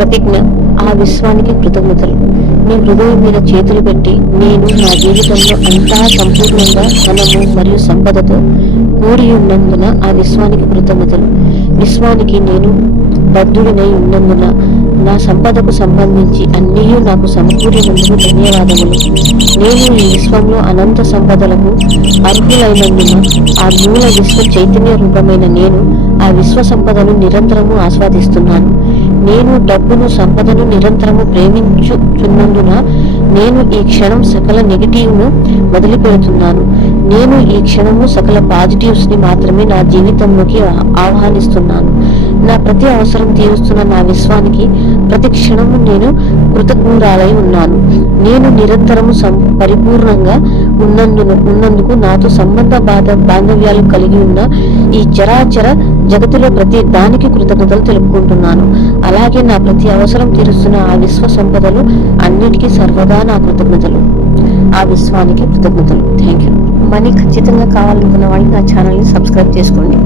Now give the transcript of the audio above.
ప్రతిజ్ఞ. ఆ విశ్వానికి కృతజ్ఞతలు. నీ హృదయం మీద చేతులు పెట్టి, నేను నా జీవితంలో అంతా సంపూర్ణంగా ధనము మరియు సంపదతో కూడి ఉన్నందున ఆ విశ్వానికి కృతజ్ఞతలు. విశ్వానికి నేను బద్ధుడినై ఉన్నందున నా సంపదకు సంబంధించి అన్నీ నాకు సమకూరినందుకు ధన్యవాదములు. నేను ఈ విశ్వంలో అనంత సంపదలకు అర్హులైనందున ఆ మూల విశ్వ చైతన్య రూపమైన నేను ఆ విశ్వ సంపదను నిరంతరము ఆస్వాదిస్తున్నాను. నేను డబ్బును సంపదను నిరంతరము ప్రేమించుచున్నందున నేను ఈ క్షణం సకల నెగిటివ్ను వదిలిపెడుతున్నాను. నేను ఈ క్షణము సకల పాజిటివ్స్ ని మాత్రమే నా జీవితంలోకి ఆహ్వానిస్తున్నాను. నా ప్రతి అవసరం తీరుస్తున్న నా విశ్వానికి ప్రతి క్షణము నేను కృతజ్ఞురాలై ఉన్నాను. నేను నిరంతరము పరిపూర్ణంగా ఉన్నందుకు నాతో సంబంధ బాంధవ్యాలు కలిగి ఉన్న ఈ చరాచర జగతిలో ప్రతి దానికి కృతజ్ఞతలు తెలుపుకుంటున్నాను. అలాగే నా ప్రతి అవసరం తీరుస్తున్న ఆ విశ్వ సంపదలు అన్నిటికీ సర్వదా నా కృతజ్ఞతలు. ఆ విశ్వానికి కృతజ్ఞతలు. Thank you. మనీ ఖచ్చితంగా కావాలనుకున్న వాళ్ళు నా ఛానల్ని సబ్స్క్రైబ్ చేసుకోండి.